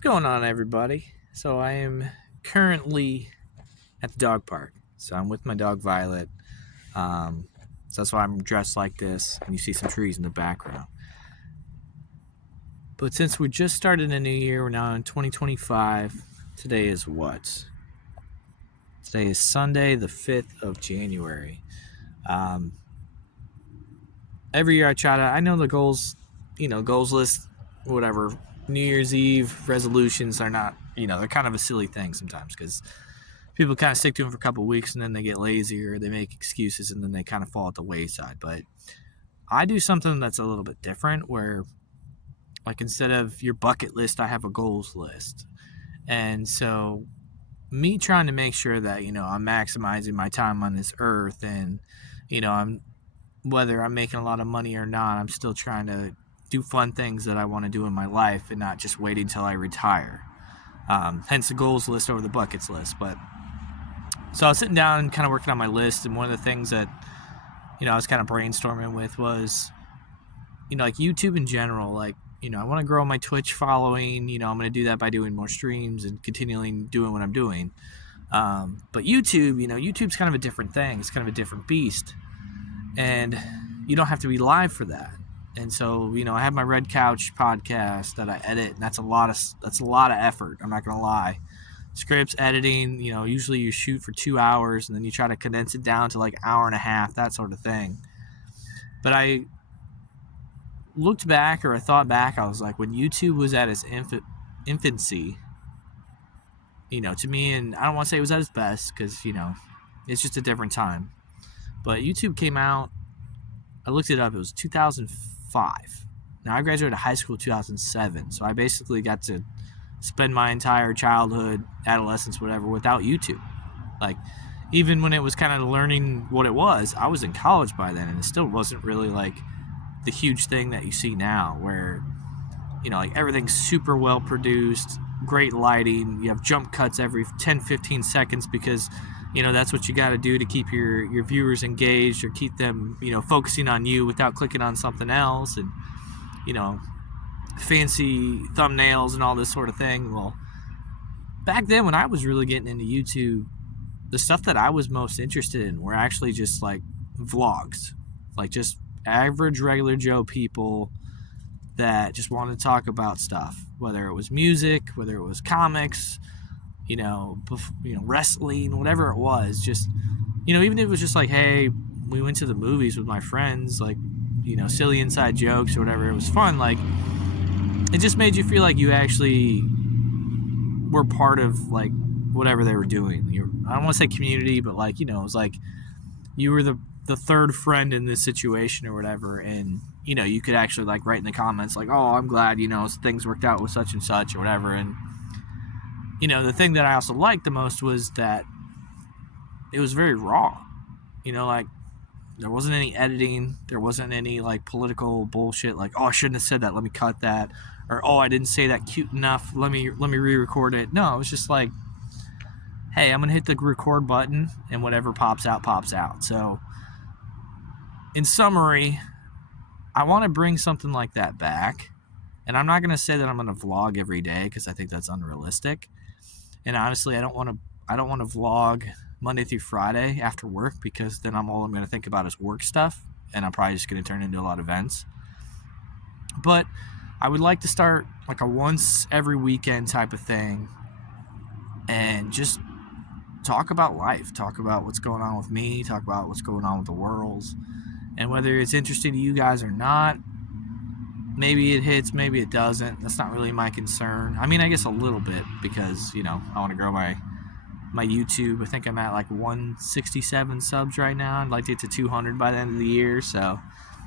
What's going on, everybody? So I am currently at the dog park. So I'm with my dog Violet. So that's why I'm dressed like this, and you see some trees in the background. But since we just started a new year, we're now in 2025. Today is what? Today is Sunday, the 5th of January. Um, every year I try to. I know the goals, goals list, whatever. New Year's Eve resolutions are not, they're kind of a silly thing sometimes because people kind of stick to them for a couple of weeks and then they get lazy or they make excuses and then they kind of fall at the wayside. But I do something that's a little bit different where, like, instead of your bucket list, I have a goals list. And so, me trying to make sure that, I'm maximizing my time on this earth and, I'm whether I'm making a lot of money or not, I'm still trying to do fun things that I want to do in my life and not just waiting until I retire. Hence the goals list over the buckets list. But so I was sitting down and kind of working on my list, and one of the things that I was kind of brainstorming with was like YouTube in general. Like, I want to grow my Twitch following. I'm going to do that by doing more streams and continuing doing what I'm doing. But YouTube, YouTube's kind of a different thing. It's kind of a different beast, and you don't have to be live for that. And so, I have my Red Couch podcast that I edit, and that's a lot of effort. I'm not gonna lie. Scripts, editing, usually you shoot for 2 hours and then you try to condense it down to like an hour and a half, that sort of thing. But I looked back, or I thought back, I was like, when YouTube was at its infancy, to me, and I don't want to say it was at its best because, it's just a different time. But YouTube came out, I looked it up, it was 2005. Now, I graduated high school in 2007, so I basically got to spend my entire childhood, adolescence, whatever, without YouTube. Like, even when it was kind of learning what it was, I was in college by then, and it still wasn't really like the huge thing that you see now, where, like, everything's super well produced, great lighting, you have jump cuts every 10, 15 seconds because, that's what you got to do to keep your viewers engaged or keep them, focusing on you without clicking on something else, and, fancy thumbnails and all this sort of thing. Well, back then when I was really getting into YouTube, the stuff that I was most interested in were actually just like vlogs, like just average regular Joe people that just wanted to talk about stuff, whether it was music, whether it was comics, wrestling, whatever it was. Just, even if it was just like, hey, we went to the movies with my friends, like, silly inside jokes or whatever, it was fun. Like, it just made you feel like you actually were part of, like, whatever they were doing. I don't want to say community, but, like, it was like you were the third friend in this situation or whatever, and, you could actually, like, write in the comments, like, oh, I'm glad, things worked out with such and such or whatever. And, the thing that I also liked the most was that it was very raw. Like, there wasn't any editing. There wasn't any, like, political bullshit, like, oh, I shouldn't have said that, let me cut that. Or, oh, I didn't say that cute enough, let me re-record it. No, it was just like, hey, I'm going to hit the record button, and whatever pops out, pops out. So, in summary, I want to bring something like that back. And I'm not going to say that I'm going to vlog every day because I think that's unrealistic. And honestly, I don't want to vlog Monday through Friday after work because then all I'm going to think about is work stuff, and I'm probably just going to turn into a lot of events. But I would like to start like a once every weekend type of thing and just talk about life, talk about what's going on with me, talk about what's going on with the world, and whether it's interesting to you guys or not. Maybe it hits, maybe it doesn't. That's not really my concern. I mean, I guess a little bit because, I want to grow my YouTube. I think I'm at like 167 subs right now. I'd like to get to 200 by the end of the year. So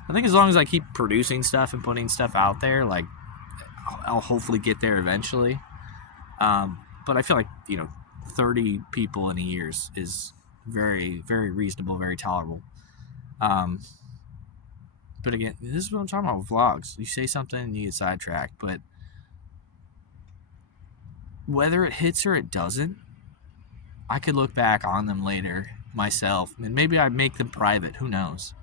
I think as long as I keep producing stuff and putting stuff out there, like, I'll hopefully get there eventually. But I feel like, 30 people in a year is very, very reasonable, very tolerable. But again, this is what I'm talking about with vlogs. You say something and you get sidetracked. But whether it hits or it doesn't, I could look back on them later myself. And maybe I'd make them private. Who knows?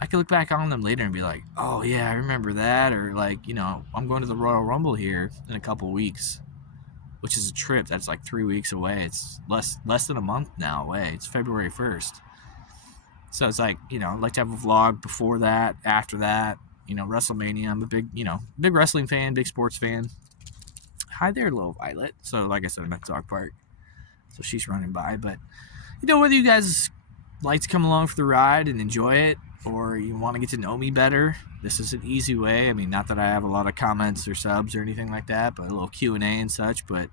I could look back on them later and be like, oh yeah, I remember that. Or like, I'm going to the Royal Rumble here in a couple weeks, which is a trip that's like 3 weeks away. It's less than a month now away. It's February 1st. So it's like, I'd like to have a vlog before that, after that, WrestleMania. I'm a big wrestling fan, big sports fan. Hi there, little Violet. So like I said, I'm at the dog park. So she's running by. But, whether you guys like to come along for the ride and enjoy it, or you want to get to know me better, this is an easy way. I mean, not that I have a lot of comments or subs or anything like that, but a little Q&A and such. But,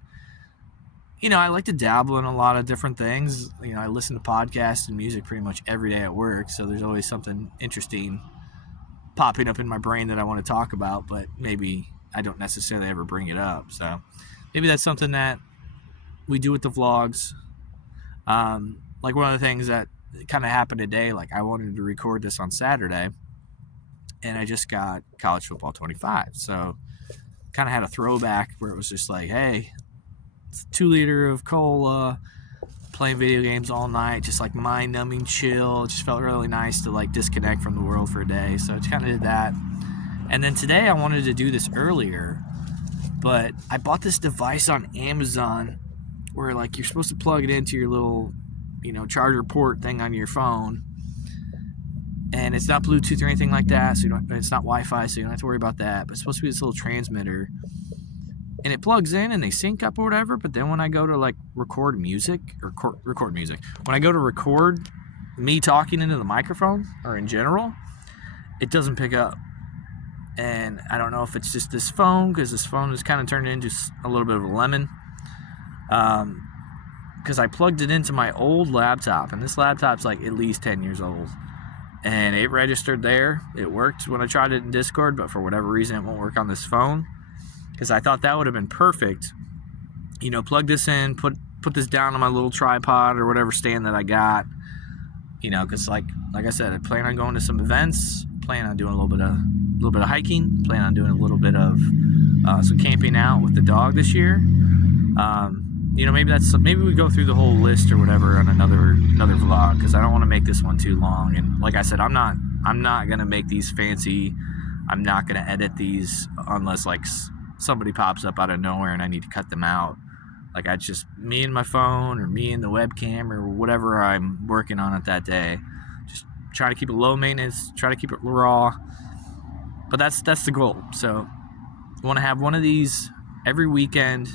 I like to dabble in a lot of different things. I listen to podcasts and music pretty much every day at work, so there's always something interesting popping up in my brain that I want to talk about, but maybe I don't necessarily ever bring it up. So maybe that's something that we do with the vlogs. Like one of the things that kind of happened today, like I wanted to record this on Saturday, and I just got College Football 25. So kind of had a throwback where it was just like, hey, it's a 2-liter of cola, playing video games all night, just like mind-numbing chill. It just felt really nice to like disconnect from the world for a day. So I kind of did that. And then today I wanted to do this earlier, but I bought this device on Amazon where like you're supposed to plug it into your little, charger port thing on your phone. And it's not Bluetooth or anything like that, so it's not Wi-Fi, so you don't have to worry about that. But it's supposed to be this little transmitter. And it plugs in and they sync up or whatever, but then when I go to like record music, when I go to record me talking into the microphone or in general, it doesn't pick up. And I don't know if it's just this phone, because this phone has kind of turned into a little bit of a lemon. Because I plugged it into my old laptop, and this laptop's like at least 10 years old. And it registered there. It worked when I tried it in Discord, but for whatever reason, it won't work on this phone. Because I thought that would have been perfect. Plug this in, put this down on my little tripod or whatever stand that I got. Because like I said, I plan on going to some events, plan on doing a little bit of hiking, plan on doing a little bit of some camping out with the dog this year. Maybe we go through the whole list or whatever on another vlog, because I don't want to make this one too long. And like I said, I'm not gonna make these fancy. I'm not gonna edit these unless like somebody pops up out of nowhere and I need to cut them out. Like I just, me and my phone or me and the webcam or whatever I'm working on it that day, just try to keep it low maintenance, try to keep it raw. But that's the goal. So I want to have one of these every weekend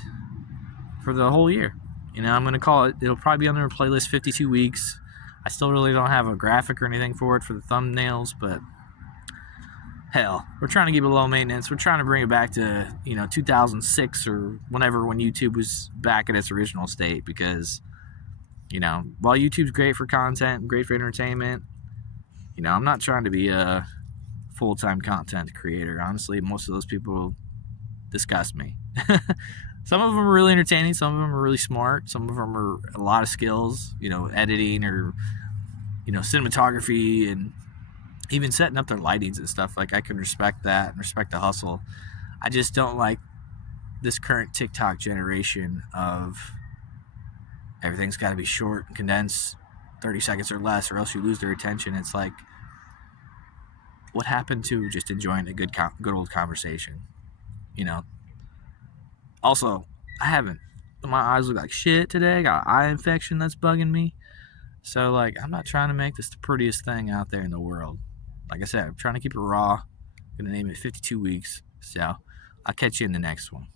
for the whole year. I'm going to call it, it'll probably be under a playlist 52 weeks. I still really don't have a graphic or anything for it for the thumbnails, but hell, we're trying to keep it low maintenance. We're trying to bring it back to, 2006 or when YouTube was back at its original state, because, while YouTube's great for content, great for entertainment, I'm not trying to be a full-time content creator. Honestly, most of those people disgust me. Some of them are really entertaining. Some of them are really smart. Some of them are a lot of skills, editing or, cinematography and even setting up their lightings and stuff. Like I can respect that and respect the hustle. I just don't like this current TikTok generation of everything's got to be short and condensed, 30 seconds or less, or else you lose their attention. It's like, what happened to just enjoying a good old conversation? Also, my eyes look like shit today. I got an eye infection that's bugging me. So, like, I'm not trying to make this the prettiest thing out there in the world. Like I said, I'm trying to keep it raw. I'm going to name it 52 weeks. So, I'll catch you in the next one.